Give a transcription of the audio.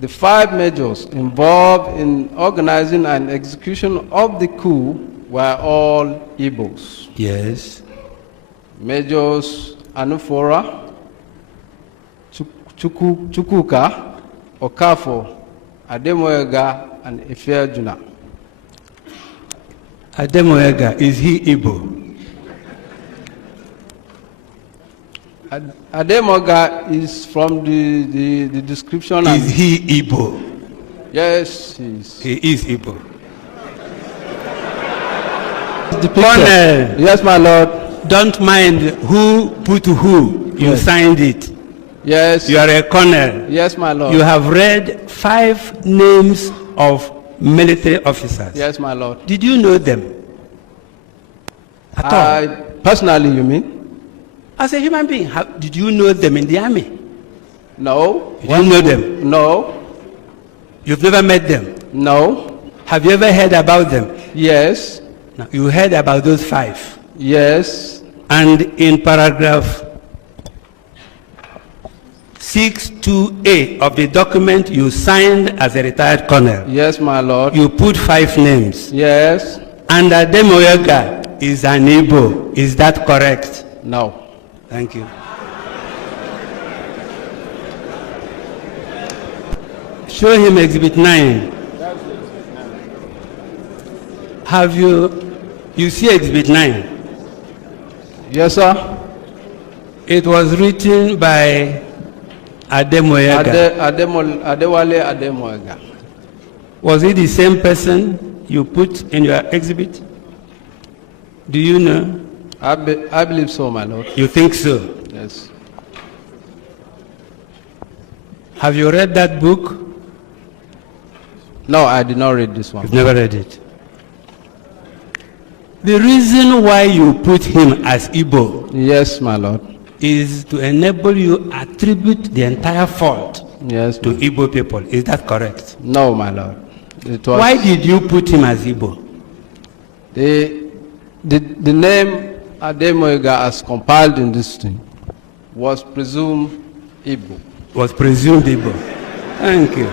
The 5 majors involved in organizing and execution of the coup were all Igbos. Yes. Majors Anufora, Chukuka, Okafo, Ademoega, and Ifeajuna. Ademoega, is he Igbo? Ademoga is from the description. Is he Igbo? Yes, he is. He is Igbo. Colonel. Yes, my lord. Don't mind who put who. You signed it. Yes. You are a colonel. Yes, my lord. You have read 5 names of military officers. Yes, my lord. Did you know them? At all? Personally, you mean? As a human being, did you know them in the army? No. You didn't know them? No. You've never met them? No. Have you ever heard about them? Yes. Now, you heard about those 5? Yes. And in paragraph 62A of the document you signed as a retired colonel. Yes, my lord. You put 5 names. Yes. And Ademoega is an Igbo. Is that correct? No. Thank you. Show him Exhibit 9. Have you see Exhibit 9? Yes, sir. It was written by Ademoega. Adewale Ademoega. Was it the same person you put in your exhibit? Do you know? I believe so, my lord. You think so? Yes. Have you read that book? No, I did not read this one. You've never read it. The reason why you put him as Igbo, yes, my lord, is to enable you attribute the entire fault, yes, to Igbo people. Is that correct? No, my lord. It was, why did you put him as Igbo? The name Ademoega, as compiled in this thing, was presumed Igbo. Was presumed Igbo. Thank you.